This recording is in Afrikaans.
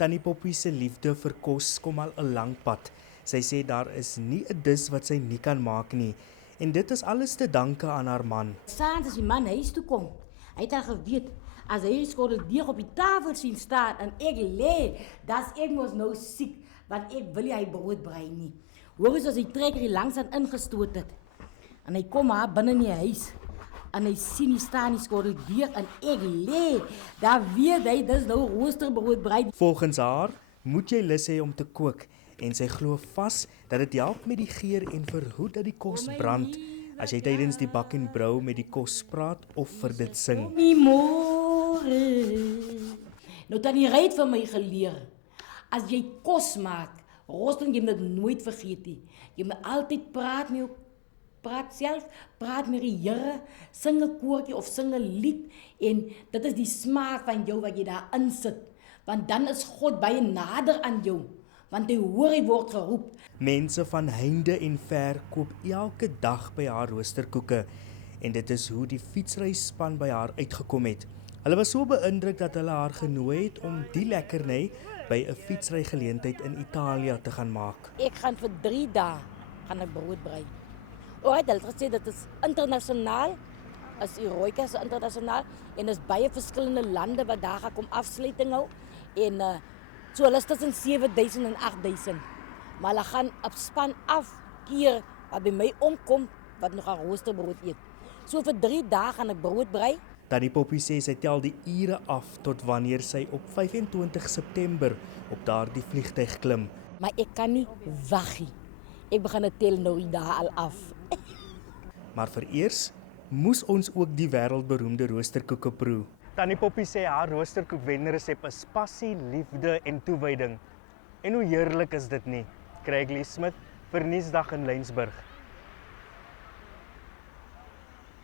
Tannie Poppy se liefde vir kos kom al 'n lang pad. Sy sê daar is nie 'n dis wat sy nie kan maak nie. En dit is alles te danke aan haar man. Saans as die man huis toe kom, hy het al geweet, as hy skotteldeeg op die tafel sien staan en ek lê, das ek mos nou siek, want ek wil nie hy brood brei nie. Hoor eens as hy trekker hier langs aan ingestoot het. En hy kom haar binne in die huis. En hy sien die staan die skotteldeeg en ek lê, daar weet hy, dis nou roosterbrood brei. Volgens haar moet jy lus hê om te kook en sy glo vas dat dit help met die geur en verhoed dat die kos brand as jy tydens die bak en brou met die kos praat of vir dit sing. Nou Tannie Reid vir my geleer, as jy kos maak, rooster jy moet dit nooit vergeet nie. Jy moet altyd praat met jou, praat met die Here, sing 'n koortjie of sing 'n lied en dit is die smaak van jou wat jy daar insit, want dan is God baie nader aan jou. Want hy hoor hy word geroep. Mense van heinde en ver koop elke dag by haar roosterkoeke en dit is hoe die fietsryspan by haar uitgekom het. Hulle was so beïndruk dat hulle haar genooi het om die lekkerny by 'n fietsrygeleentheid in Italië te gaan maak. Ek gaan vir 3 dae gaan ek brood brei. Hulle het gesê dit is internasionaal, as Eroika is internasionaal en is baie verskillende lande wat daar gaan kom afsluiting hou en so hulle is tussen 7,000 en 8,000. Maar hulle gaan op span afkeer wat by my omkom wat nog 'n roosterbrood eet. So vir 3 dae gaan ek brood brei. Tannie Poppy sê sy tel die ure af tot wanneer sy op 25 September op daardie vliegtuig klim. Maar ek kan nie wag nie. Ek begin dit tel nou die dae al af. Maar vereers moes ons ook die wêreldberoemde roosterkoeke proe. Tannie Poppy sê haar roosterkoekwenresep is passie, liefde en toewyding. En hoe heerlik is dit nie? Craig Lee Smith vir Nuusdag in Lensburg.